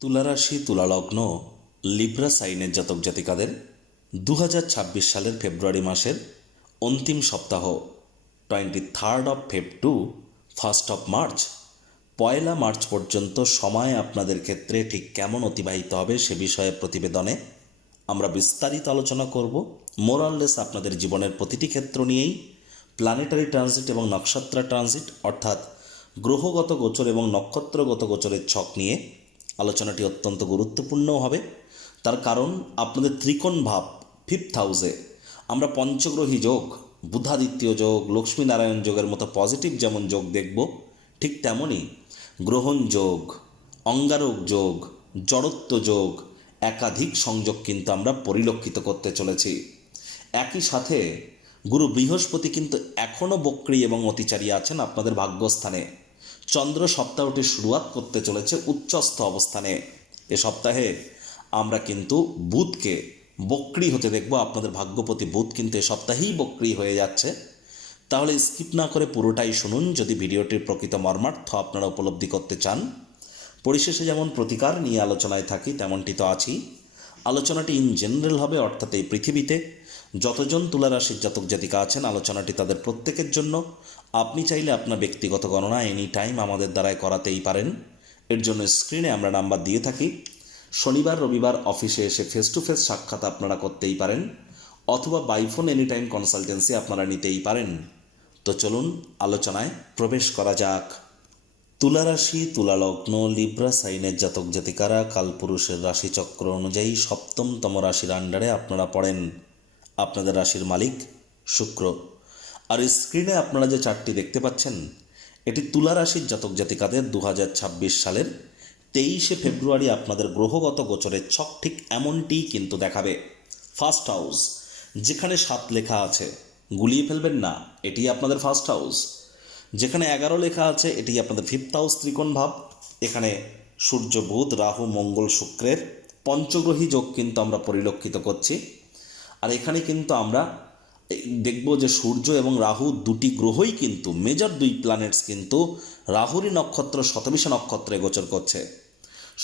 তুলারাশি তুলালগ্ন Libra সাইনের জাতক জাতিকাদের 2026 সালের ফেব্রুয়ারি মাসের অন্তিম সপ্তাহ 23 টু 1 মার্চ, 1 মার্চ পর্যন্ত সময় আপনাদের ক্ষেত্রে ঠিক কেমন অতিবাহিত হবে সে বিষয়ে প্রতিবেদনে আমরা বিস্তারিত আলোচনা করব। মোরাললেস আপনাদের জীবনের প্রতিটি ক্ষেত্র নিয়েই প্ল্যানেটারি ট্রানজিট এবং নক্ষত্র ট্রানজিট অর্থাৎ গ্রহগত গোচর এবং নক্ষত্রগত গোচরের ছক নিয়ে আলোচনাটি অত্যন্ত গুরুত্বপূর্ণ হবে। তার কারণ আপনাদের ত্রিকোণ ভাব 5th হাউসে আমরা পঞ্চগ্রহী যোগ, বুধাদিত্য যোগ, লক্ষ্মীনারায়ণ যোগের মতো পজিটিভ যেমন যোগ দেখব, ঠিক তেমনই গ্রহণ যোগ, অঙ্গারক যোগ, জড়ত্ব যোগ, একাধিক সংযোগ কিন্তু আমরা পরিলক্ষিত করতে চলেছি। একই সাথে গুরু বৃহস্পতি কিন্তু এখনও বক্রী এবং অতিচারী আছেন আপনাদের ভাগ্যস্থানে। চন্দ্র সপ্তাহটি শুরুয়াত করতে চলেছে উচ্চস্থ অবস্থানে। এ সপ্তাহে আমরা কিন্তু বুধকে বক্রী হতে দেখব। আপনাদের ভাগ্যপতি বুধ কিন্তু এ সপ্তাহেই বক্রী হয়ে যাচ্ছে। তাহলে স্কিপ না করে পুরোটাই শুনুন যদি ভিডিওটির প্রকৃত মর্মার্থ আপনারা উপলব্ধি করতে চান। পরিশেষে যেমন প্রতিকার নিয়ে আলোচনায় থাকি তেমনটি তো আছেই। আলোচনাটি ইন জেনারেল হবে, অর্থাৎ এই পৃথিবীতে যতজন তুলা রাশির জাতক জাতিকা আছেন আলোচনাটি তাদের প্রত্যেকের জন্য। আপনি চাইলে আপনার ব্যক্তিগত গণনা এনি টাইম আমাদের দ্বারাই করাতেই পারেন। এর জন্য স্ক্রিনে আমরা নাম্বার দিয়ে থাকি। শনিবার রবিবার অফিসে এসে ফেস টু ফেস সাক্ষাৎ আপনারা করতেই পারেন, অথবা বাইফোন এনি টাইম কনসালটেন্সি আপনারা নিতেই পারেন। তো চলুন আলোচনায় প্রবেশ করা যাক। তুলারাশি তুলালগ্ন লিব্রা সাইনের জাতক জাতিকারা কালপুরুষের রাশিচক্র অনুযায়ী সপ্তমতম রাশির আন্ডারে আপনারা পড়েন। আপনাদের রাশির মালিক শুক্র। আর স্ক্রিনে আপনারা যে চার্টটি দেখতে পাচ্ছেন এটি তুলা রাশির জাতক জাতিকাদের 2026 সালের 23 ফেব্রুয়ারি আপনাদের গ্রহগত গোচরের ছক ঠিক এমনটিই কিন্তু দেখাবে। ফার্স্ট হাউস যেখানে 7 লেখা আছে গুলিয়ে ফেলবেন না, এটি আপনাদের ফার্স্ট হাউস। যেখানে 11 লেখা আছে এটি আপনাদের 5th হাউস ত্রিকোণ ভাব। এখানে সূর্য বুধ রাহু মঙ্গল শুক্রের পঞ্চগ্রহী যোগ কিন্তু আমরা পরিলক্ষিত করছি। আর এখানে কিন্তু আমরা দেখব যে সূর্য এবং রাহু দুটি গ্রহই কিন্তু মেজর 2 প্ল্যানেটস কিন্তু রাহুরই নক্ষত্র শতবিশা নক্ষত্রে গোচর করছে।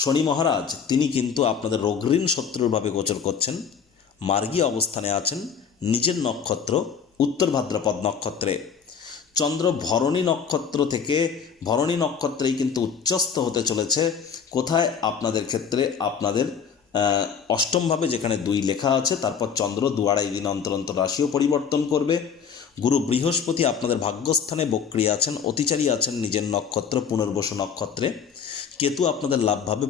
শনি মহারাজ তিনি কিন্তু আপনাদের রোগঋণ শত্রুরভাবে গোচর করছেন, মার্গী অবস্থানে আছেন নিজের নক্ষত্র উত্তর ভাদ্রপদ নক্ষত্রে। চন্দ্র ভরণী নক্ষত্র থেকে ভরণী নক্ষত্রেই কিন্তু উচ্চস্থ হতে চলেছে। কোথায়? আপনাদের ক্ষেত্রে আপনাদের অষ্টমভাবে যেখানে 2 লেখা আছে, তারপর চন্দ্র 2-2.5 দিন অন্তর অন্তর রাশিও পরিবর্তন করবে। গুরু বৃহস্পতি আপনাদের ভাগ্যস্থানে বক্রী আছেন, অতিচারী আছেন নিজের নক্ষত্র পুনর্বসু নক্ষত্রে। কেতু আপনাদের লাভভাবে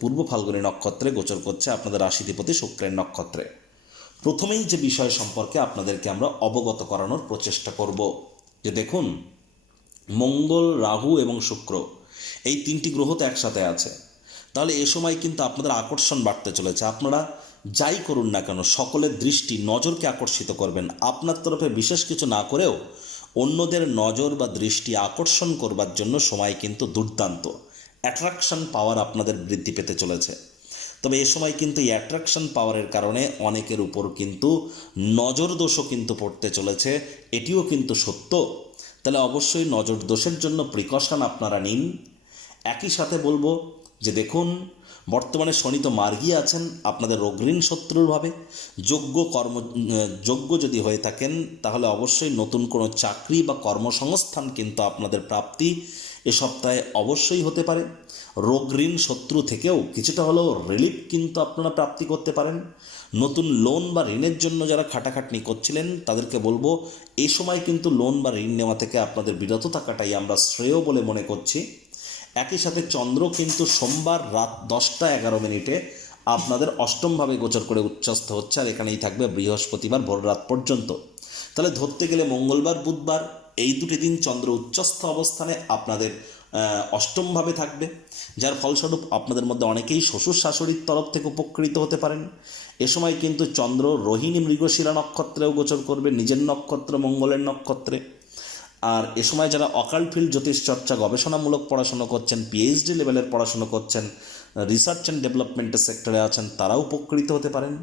পূর্ব ফাল্গুনী নক্ষত্রে গোচর করছে আপনাদের রাশিধিপতি শুক্রের নক্ষত্রে। প্রথমেই যে বিষয় সম্পর্কে আপনাদেরকে আমরা অবগত করানোর প্রচেষ্টা করব যে দেখুন, মঙ্গল রাহু এবং শুক্র এই 3টি গ্রহ তো একসাথে আছে। তাহলে এ সময় কিন্তু আপনাদের আকর্ষণ বাড়তে চলেছে। আপনারা যাই করুন না কেন সকলের দৃষ্টি নজরকে আকর্ষিত করবেন। আপনার তরফে বিশেষ কিছু না করেও অন্যদের নজর বা দৃষ্টি আকর্ষণ করবার জন্য সময় কিন্তু দুর্দান্ত। অ্যাট্রাকশন পাওয়ার আপনাদের বৃদ্ধি পেতে চলেছে। তবে এ সময় কিন্তু এই অ্যাট্রাকশন পাওয়ারের কারণে অনেকের উপর কিন্তু নজর দোষও কিন্তু পড়তে চলেছে, এটিও কিন্তু সত্য। তাহলে অবশ্যই নজর দোষের জন্য প্রিকশন আপনারা নিন। একই সাথে বলবো যে দেখুন, বর্তমানে শনি তো মার্গী আছেন আপনাদের রোগঋণ শত্রুরভাবে। যোগ্য যদি হয়ে থাকেন তাহলে অবশ্যই নতুন কোনো চাকরি বা কর্মসংস্থান কিন্তু আপনাদের প্রাপ্তি এ সপ্তাহে অবশ্যই হতে পারে। রোগঋণ শত্রু থেকেও কিছুটা হলেও রিলিফ কিন্তু আপনারা প্রাপ্তি করতে পারেন। নতুন লোন বা ঋণের জন্য যারা খাটাখাটনি করছিলেন তাদেরকে বলবো এই সময় কিন্তু লোন বা ঋণ নেওয়া থেকে আপনাদের বিরত থাকাটাই আমরা শ্রেয় বলে মনে করছি। একই সাথে চন্দ্র কিন্তু সোমবার রাত 10টা 11 মিনিটে আপনাদের অষ্টমভাবে গোচর করে উচ্চস্থ হচ্ছে, আর এখানেই থাকবে বৃহস্পতিবার ভোর রাত পর্যন্ত। তাহলে ধরতে গেলে মঙ্গলবার বুধবার এই 2টি দিন চন্দ্র উচ্চস্থ অবস্থানে আপনাদের অষ্টমভাবে থাকবে, যার ফলস্বরূপ আপনাদের মধ্যে অনেকেই শ্বশুর শাশুড়ির তরফ থেকে উপকৃত হতে পারেন। এ সময় কিন্তু চন্দ্র রোহিণী মৃগশিরা নক্ষত্রেও গোচর করবে নিজের নক্ষত্র মঙ্গলের নক্ষত্রে। আর এ সময় যারা অকাল্ট ফিল্ড জ্যোতিষচর্চা গবেষণামূলক পড়াশুনো করছেন, পিএইচডি লেভেলের পড়াশুনো করছেন, রিসার্চ অ্যান্ড ডেভেলপমেন্টের সেক্টরে আছেন তারাও উপকৃত হতে পারেন।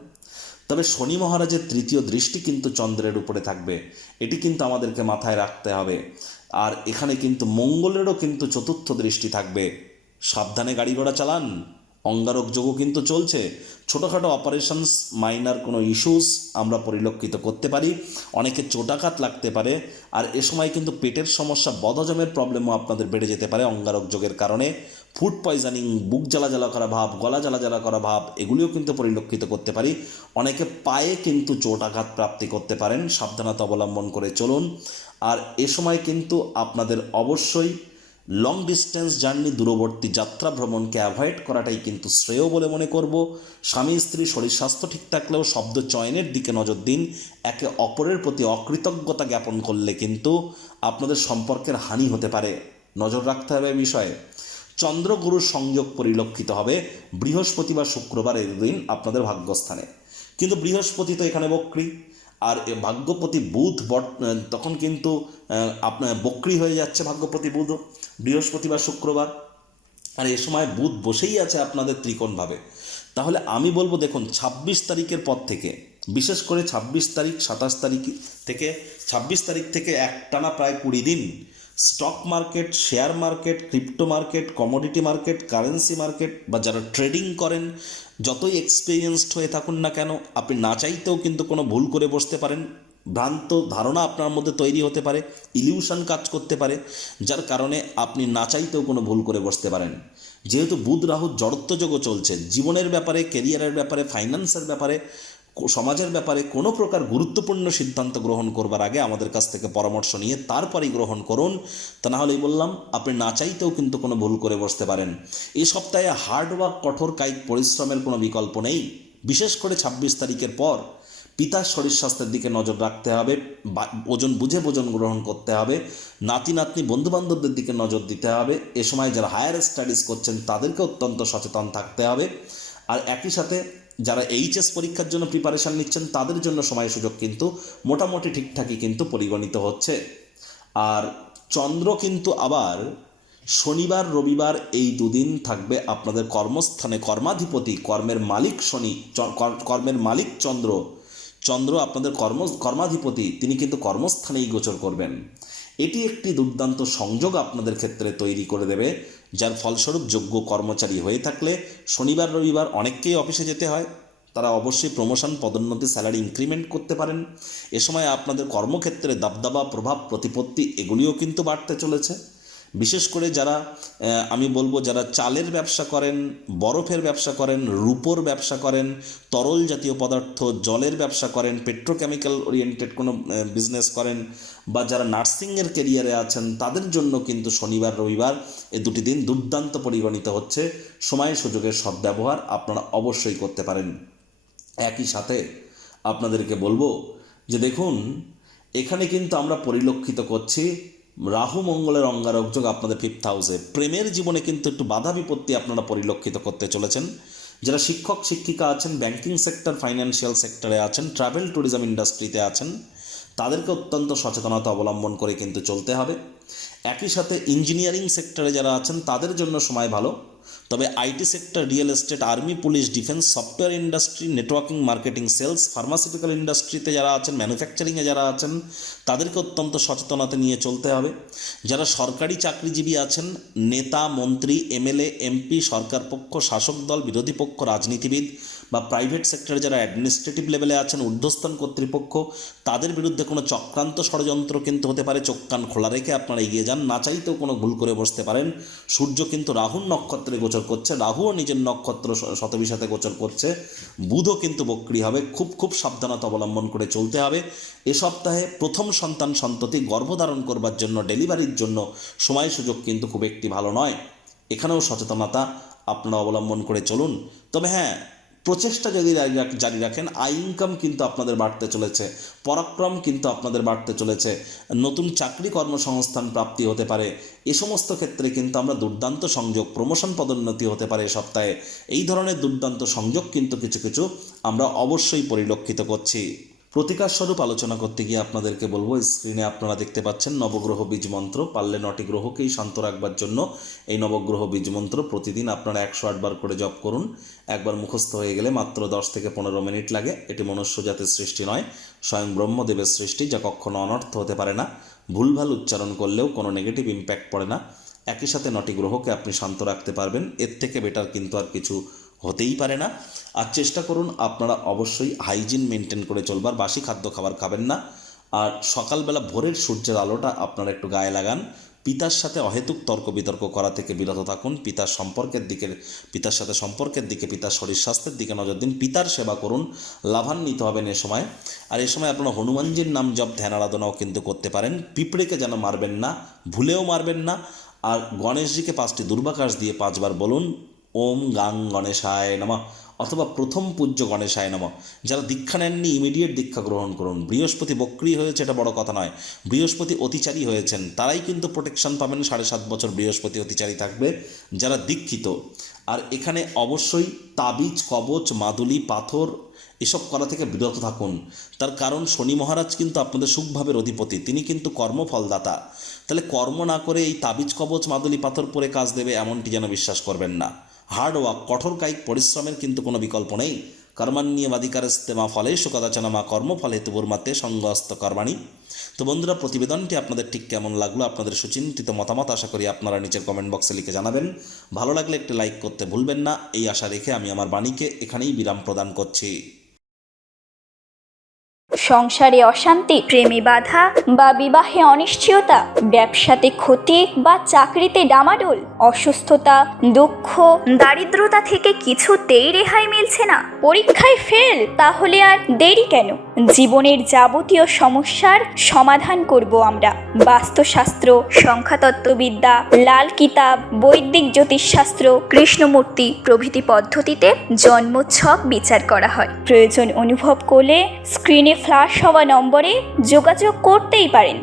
তবে শনি মহারাজের 3য় দৃষ্টি কিন্তু চন্দ্রের উপরে থাকবে, এটি কিন্তু আমাদেরকে মাথায় রাখতে হবে। আর এখানে কিন্তু মঙ্গলেরও কিন্তু 4র্থ দৃষ্টি থাকবে। সাবধানে গাড়ি ঘোড়া চালান, অঙ্গারক যোগও কিন্তু চলছে। ছোটোখাটো অপারেশনস, মাইনার কোনো ইস্যুস আমরা পরিলক্ষিত করতে পারি। অনেকে চোটাঘাত লাগতে পারে। আর এ সময় কিন্তু পেটের সমস্যা, বদহজমের প্রবলেমও আপনাদের বেড়ে যেতে পারে অঙ্গারক যোগের কারণে। ফুড পয়জনিং, বুক জ্বালা জ্বালা করা ভাব, গলা জ্বালা জ্বালা করা ভাব, এগুলিও কিন্তু পরিলক্ষিত করতে পারি। অনেকে পায়ে কিন্তু চোটাঘাত প্রাপ্তি করতে পারেন, সাবধানতা অবলম্বন করে চলুন। আর এ সময় কিন্তু আপনাদের অবশ্যই লং ডিস্টেন্স জার্নি, দূরবর্তী যাত্রা ভ্রমণকে অ্যাভয়েড করাটাই কিন্তু শ্রেয় বলে মনে করব। স্বামী স্ত্রী শরীর স্বাস্থ্য ঠিক থাকলেও শব্দ চয়নের দিকে নজর দিন। একে অপরের প্রতি অকৃতজ্ঞতা জ্ঞাপন করলে কিন্তু আপনাদের সম্পর্কের হানি হতে পারে, নজর রাখতে হবে বিষয়ে। চন্দ্রগুরুর সংযোগ পরিলক্ষিত হবে বৃহস্পতি বা শুক্রবার এর দিন আপনাদের ভাগ্যস্থানে। কিন্তু বৃহস্পতি তো এখানে বক্রী, আর ভাগ্যপতি বুধ তখন কিন্তু আপনার বক্রী হয়ে যাচ্ছে ভাগ্যপতি বুধ বৃহস্পতি বা শুক্রবার। আর এ সময় বুধ বসেই আছে আপনাদের ত্রিকোণভাবে। তাহলে আমি বলবো, দেখুন 26 তারিখের পর থেকে, বিশেষ করে 26 তারিখ 27 তারিখ থেকে, 26 তারিখ থেকে একটানা প্রায় 20 দিন stock market, share market, crypto market, commodity market, currency market বা যারা ট্রেডিং করেন, যতই এক্সপিরিয়েন্সড হয়ে থাকুন না কেন, আপনি না চাইতেও কিন্তু কোনো ভুল করে বসতে পারেন। ভ্রান্ত ধারণা আপনার মধ্যে তৈরি হতে পারে, ইলিউশন কাজ করতে পারে, যার কারণে আপনি না চাইতেও কোনো ভুল করে বসতে পারেন। যেহেতু বুধ রাহু জড়ত্বযোগও চলছে, জীবনের ব্যাপারে, কেরিয়ারের ব্যাপারে, ফাইন্যান্সের ব্যাপারে, সমাজের ব্যাপারে কোনো প্রকার গুরুত্বপূর্ণ সিদ্ধান্ত গ্রহণ করবার আগে আমাদের কাছ থেকে পরামর্শ নিয়ে তারপরেই গ্রহণ করুন। তা না হলেই বললাম, আপনি না চাইতেও কিন্তু কোনো ভুল করে বসতে পারেন। এই সপ্তাহে হার্ডওয়ার্ক, কঠোর কায়িক পরিশ্রমের কোনো বিকল্প নেই। বিশেষ করে 26 তারিখের পর পিতার শরীর স্বাস্থ্যের দিকে নজর রাখতে হবে, ওজন বুঝে ভোজন গ্রহণ করতে হবে, নাতি নাতনি বন্ধুবান্ধবদের দিকে নজর দিতে হবে। এ সময় যারা হায়ার স্টাডিজ করছেন তাদেরকে অত্যন্ত সচেতন থাকতে হবে। আর একই সাথে যারা এইচএস পরীক্ষার জন্য প্রিপারেশান নিচ্ছেন তাদের জন্য সময় সুযোগ কিন্তু মোটামুটি ঠিকঠাকই কিন্তু পরিগণিত হচ্ছে। আর চন্দ্র কিন্তু আবার শনিবার রবিবার এই দুদিন থাকবে আপনাদের কর্মস্থানে। কর্মাধিপতি, কর্মের মালিক শনি, কর্মের মালিক চন্দ্র, চন্দ্র আপনাদের কর্মাধিপতি, তিনি কিন্তু কর্মস্থানেই গোচর করবেন। এটি একটি দুর্দান্ত সংযোগ আপনাদের ক্ষেত্রে তৈরি করে দেবে, যার ফলস্বরূপ যোগ্য কর্মচারী হয়ে থাকলে শনিবার রবিবার অনেককেই অফিসে যেতে হয়, তারা অবশ্যই প্রমোশন, পদোন্নতি, স্যালারি ইনক্রিমেন্ট করতে পারেন। এ সময় আপনাদের কর্মক্ষেত্রে দাবদাবা, প্রভাব, প্রতিপত্তি এগুলিও কিন্তু বাড়তে চলেছে। বিশেষ করে যারা আমি বলবো যারা চালের ব্যবসা করেন, বরফের ব্যবসা করেন, রূপোর ব্যবসা করেন, তরল জাতীয় পদার্থ, জলের ব্যবসা করেন, পেট্রোকেমিক্যাল ওরিয়েন্টেড কোনো বিজনেস করেন, বা যারা নার্সিংয়ের কেরিয়ারে আছেন, তাদের জন্য কিন্তু শনিবার রবিবার এই দুটি দিন দুর্দান্ত পরিগণিত হচ্ছে। সময় সুযোগের সদ্ব্যবহার আপনারা অবশ্যই করতে পারেন। একই সাথে আপনাদেরকে বলবো যে দেখুন, এখানে কিন্তু আমরা পরিলক্ষিত করছি রাহু মঙ্গলের অঙ্গারক যোগ আপনাদের 5th হাউসে। প্রেমের জীবনে কিন্তু একটু বাধা বিপত্তি আপনারা পরিলক্ষিত করতে চলেছেন। যারা শিক্ষক শিক্ষিকা আছেন, ব্যাংকিং সেক্টর, ফাইন্যান্সিয়াল সেক্টরে আছেন, ট্রাভেল ট্যুরিজম ইন্ডাস্ট্রিতে আছেন, তাদেরকে অত্যন্ত সচেতনতা অবলম্বন করে কিন্তু চলতে হবে। একই সাথে ইঞ্জিনিয়ারিং সেক্টরে যারা আছেন তাদের জন্য সময় ভালো, তবে IT sector, real estate, army, police, defence, software industry, networking, marketing, sales, pharmaceutical ইন্ডাস্ট্রিতে যারা আছেন, ম্যানুফ্যাকচারিংয়ে যারা আছেন, তাদেরকে অত্যন্ত সচেতনতা নিয়ে চলতে হবে। যারা সরকারি চাকরিজীবী আছেন, নেতা, মন্ত্রী, এমএলএ, এমপি, সরকার পক্ষ, শাসক দল, বিরোধী পক্ষ, রাজনীতিবিদ বা প্রাইভেট সেক্টরে যারা অ্যাডমিনিস্ট্রেটিভ লেভেলে আছেন, ঊর্ধ্বস্থান কর্তৃপক্ষ, তাদের বিরুদ্ধে কোনো চক্রান্ত ষড়যন্ত্র কিন্তু হতে পারে। চোখ কান খোলা রেখে আপনারা এগিয়ে যান, না চাইতেও কোনো ভুল করে বসতে পারেন। সূর্য কিন্তু রাহুর নক্ষত্রে গোচর করছে, রাহুও নিজের নক্ষত্র শতবিশাতে গোচর করছে, বুধও কিন্তু বক্রী হবে। খুব সাবধানতা অবলম্বন করে চলতে হবে। এ সপ্তাহে প্রথম সন্তান সন্ততি গর্ভধারণ করবার জন্য, ডেলিভারির জন্য সময় সুযোগ কিন্তু খুব একটি ভালো নয়। এখানেও সচেতনতা আপনারা অবলম্বন করে চলুন। তবে হ্যাঁ, প্রচেষ্টা যদি জারি রাখেন, আয় ইনকাম কিন্তু আপনাদের বাড়তে চলেছে, পরাক্রম কিন্তু আপনাদের বাড়তে চলেছে, নতুন চাকরি কর্মসংস্থান প্রাপ্তি হতে পারে। এ সমস্ত ক্ষেত্রে কিন্তু আমরা দুর্দান্ত সংযোগ, প্রমোশন, পদোন্নতি হতে পারে এ সপ্তাহে। এই ধরনের দুর্দান্ত সংযোগ কিন্তু কিছু কিছু আমরা অবশ্যই পরিলক্ষিত করছি। প্রতিকার স্বরূপ আলোচনা করতে গিয়ে আপনাদেরকে বলবো, স্ক্রিনে আপনারা দেখতে পাচ্ছেন নবগ্রহ বীজ মন্ত্র। পারলে 9টি গ্রহকেই শান্ত রাখবার জন্য এই নবগ্রহ বীজ মন্ত্র প্রতিদিন আপনারা 108 বার করে জপ করুন। একবার মুখস্থ হয়ে গেলে মাত্র 10 থেকে 15 মিনিট লাগে। এটি মনুষ্য জাতির সৃষ্টি নয়, স্বয়ং ব্রহ্মদেবের সৃষ্টি, যা কখনো অনর্থ হতে পারে না। ভুলভাল উচ্চারণ করলেও কোনো নেগেটিভ ইম্প্যাক্ট পড়ে না। একই সাথে 9টি গ্রহকে আপনি শান্ত রাখতে পারবেন। এর থেকে বেটার কিন্তু আর কিছু হতেই পারে না। আর চেষ্টা করুন আপনারা অবশ্যই হাইজিন মেনটেন করে চলবার, বাসি খাদ্য খাবার খাবেন না। আর সকালবেলা ভোরের সূর্যের আলোটা আপনারা একটু গায়ে লাগান। পিতার সাথে অহেতুক তর্ক বিতর্ক করা থেকে বিরত থাকুন। পিতার সাথে সম্পর্কের দিকে, পিতার শরীর স্বাস্থ্যের দিকে নজর দিন। পিতার সেবা করুন, লাভান্বিত হবেন এ সময়। আর এই সময় আপনারা হনুমানজির নাম জপ ধ্যান আরাধনাও কিন্তু করতে পারেন। পিঁপড়েকে যেন মারবেন না, ভুলেও মারবেন না। আর গণেশজিকে 5টি দুর্বাকাশ দিয়ে 5 বার বলুন ওম গাং গণেশায় নমঃ, অথবা প্রথম পূজ্য গণেশায় নমঃ। যারা দীক্ষা নেননি ইমিডিয়েট দীক্ষা গ্রহণ করুন। বৃহস্পতি বক্রী হয়েছে এটা বড় কথা নয়, বৃহস্পতি অতিচারী হয়েছেন, তারাই কিন্তু প্রোটেকশন পাবেন। 7.5 বছর বৃহস্পতি অতিচারী থাকবে যারা দীক্ষিত। আর এখানে অবশ্যই তাবিজ, কবচ, মাদুলি, পাথর এসব করা থেকে বিরত থাকুন। তার কারণ শনি মহারাজ কিন্তু আপনাদের সুখভাবের অধিপতি, তিনি কিন্তু কর্মফলদাতা। তাহলে কর্ম না করে এই তাবিজ, কবচ, মাদুলি, পাথর পরে কাজ দেবে এমনটি যেন বিশ্বাস করবেন না। হার্ড ওয়ার্ক, কঠোর কায়িক পরিশ্রমের কিন্তু কোনো বিকল্প নেই। কর্মাণ্যেবাধিকারস্তে মা ফলেষু কদাচন মা কর্মফলে তুর্মাতে সঙ্গস্ত কর্মাণি। তো বন্ধুরা, প্রতিবেদনটি আপনাদের ঠিক কেমন লাগলো, আপনাদের সুচিন্তিত মতামত আশা করি আপনারা নিচের কমেন্ট বক্সে লিখে জানাবেন। ভালো লাগলে একটি লাইক করতে ভুলবেন না। এই আশা রেখে আমি আমার বাণীকে এখানেই বিরাম প্রদান করছি। সংসারে অশান্তি, প্রেমে বাধা বা বিবাহে অনিশ্চয়তা, ব্যবসাতে ক্ষতি বা চাকরিতে ডামাডোল, অসুস্থতা, দুঃখ, দারিদ্রতা থেকে কিছুতেই রেহাই মিলছে না, পরীক্ষায় ফেল, তাহলে আর দেরি কেন? জীবনের যাবতীয় সমস্যার সমাধান করব আমরা। বাস্তুশাস্ত্র, সংখ্যাতত্ত্ববিদ্যা, লাল কিতাব, বৈদিক জ্যোতিষশাস্ত্র, কৃষ্ণমূর্তি প্রভৃতি পদ্ধতিতে জন্মছক বিচার করা হয়। প্রয়োজন অনুভব করলে স্ক্রিনে ফ্ল্যাশ হওয়া নম্বরে যোগাযোগ করতেই পারেন।